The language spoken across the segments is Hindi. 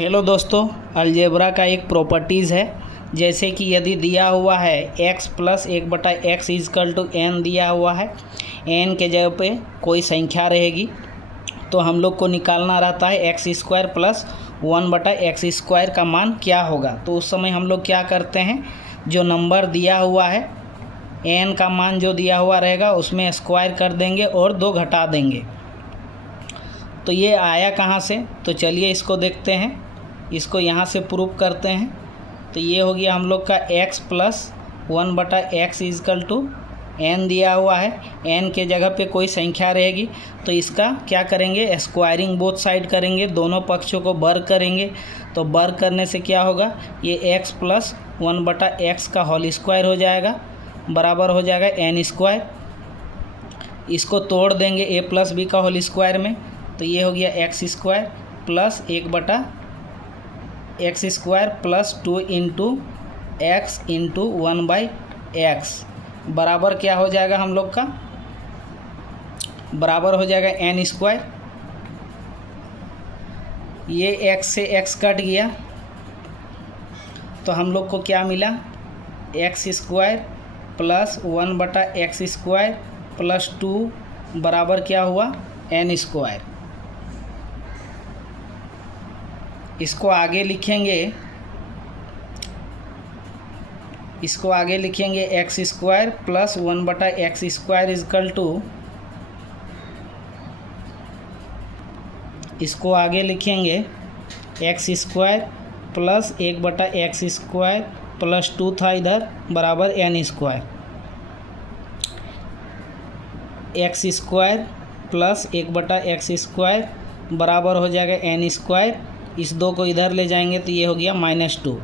हेलो दोस्तों, अलजेब्रा का एक प्रॉपर्टीज़ है। जैसे कि यदि दिया हुआ है x plus 1/x equal to n दिया हुआ है, n के जगह पे कोई संख्या रहेगी तो हम लोग को निकालना रहता है एक्स स्क्वायर प्लस 1/x² का मान क्या होगा। तो उस समय हम लोग क्या करते हैं, जो नंबर दिया हुआ है n का मान जो दिया हुआ रहेगा उसमें स्क्वायर कर देंगे और 2 घटा देंगे। तो ये आया कहाँ से, तो चलिए इसको देखते हैं, इसको यहाँ से प्रूफ करते हैं। तो ये हो गया हम लोग का x plus 1/x equal to n दिया हुआ है, n के जगह पे कोई संख्या रहेगी तो इसका क्या करेंगे, स्क्वायरिंग बोथ साइड करेंगे, दोनों पक्षों को वर्ग करेंगे। तो वर्ग करने से क्या होगा, ये x प्लस 1/x का होल स्क्वायर हो जाएगा, बराबर हो जाएगा n²। इसको तोड़ देंगे a प्लस b का होल स्क्वायर में, तो ये हो गया x² plus 1/x² plus 2 into x into 1/x बराबर क्या हो जाएगा हम लोग का, बराबर हो जाएगा n²। ये x से x कट गया तो हम लोग को क्या मिला, x² प्लस 1/x² प्लस 2 बराबर क्या हुआ, n²। इसको आगे लिखेंगे, x² plus 1/x² is equal to, इसको आगे लिखेंगे x² प्लस 1/x² प्लस 2 था इधर, बराबर n²। x² प्लस 1/x² बराबर हो जाएगा n²। इस 2 को इधर ले जाएंगे तो ये हो गया -2।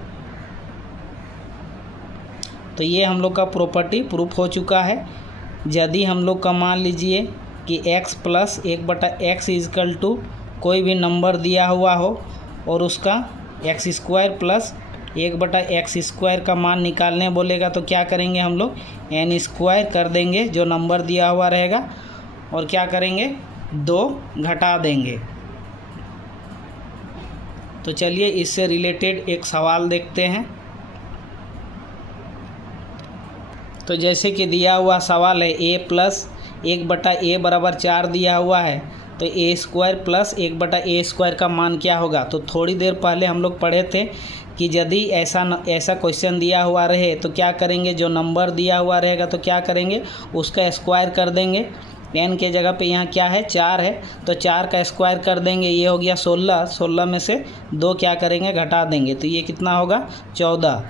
तो ये हम लोग का प्रॉपर्टी प्रूफ हो चुका है। यदि हम लोग का मान लीजिए कि x plus 1/x equal to कोई भी नंबर दिया हुआ हो और उसका x² प्लस 1/x² का मान निकालने बोलेगा तो क्या करेंगे हम लोग, n² कर देंगे जो नंबर दिया हुआ रहेगा और क्या करेंगे, 2 घटा देंगे। तो चलिए इससे रिलेटेड एक सवाल देखते हैं। तो जैसे कि दिया हुआ सवाल है a प्लस 1/a बराबर 4 दिया हुआ है, तो a² प्लस 1/a² का मान क्या होगा। तो थोड़ी देर पहले हम लोग पढ़े थे कि यदि ऐसा क्वेश्चन दिया हुआ रहे तो क्या करेंगे, जो नंबर दिया हुआ रहेगा तो क्या करेंगे, उसका स्क्वायर कर देंगे। n के जगह पे यहाँ क्या है, 4 है, तो 4 का स्क्वायर कर देंगे, ये हो गया 16 में से 2 क्या करेंगे, घटा देंगे, तो ये कितना होगा, 14।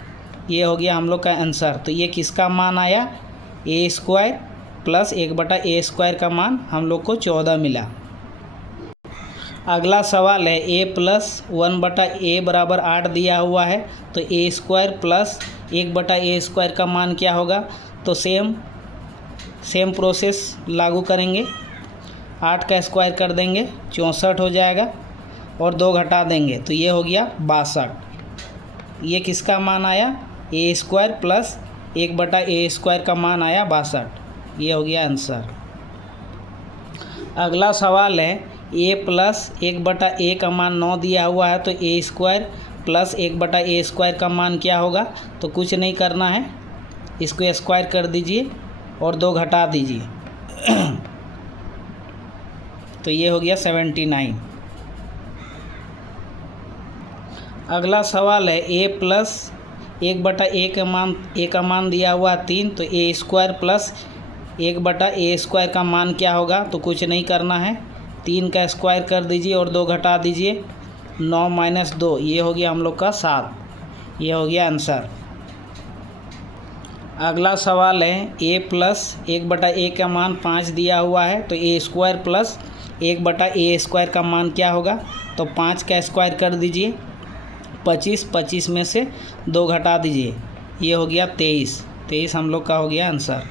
ये हो गया हम लोग का आंसर। तो ये किसका मान आया, a² प्लस 1/a² का मान हम लोग को 14 मिला। अगला सवाल है a प्लस 1/a बराबर 8 दिया हुआ है, तो a² प्लस 1/a² का मान क्या होगा। तो सेम प्रोसेस लागू करेंगे, 8 का स्क्वायर कर देंगे, 64 हो जाएगा और 2 घटा देंगे, तो ये हो गया 62। ये किसका मान आया, a² प्लस 1/a² का मान आया 62। ये हो गया आंसर। अगला सवाल है a प्लस 1/a का मान 9 दिया हुआ है, तो a² प्लस 1/a² का मान क्या होगा। तो कुछ नहीं करना है, इसको स्क्वायर कर दीजिए और 2 घटा दीजिए तो ये हो गया 79। अगला सवाल है a प्लस 1/a का मान दिया हुआ 3, तो a² प्लस 1/a² का मान क्या होगा। तो कुछ नहीं करना है, 3 का स्क्वायर कर दीजिए और 2 घटा दीजिए, 9 माइनस 2, ये हो गया हम लोग का 7। ये हो गया आंसर। अगला सवाल है a प्लस 1/a का मान 5 दिया हुआ है, तो a² प्लस 1/a² का मान क्या होगा। तो 5 का स्क्वायर कर दीजिए, 25 में से 2 घटा दीजिए, ये हो गया 23 हम लोग का हो गया आंसर।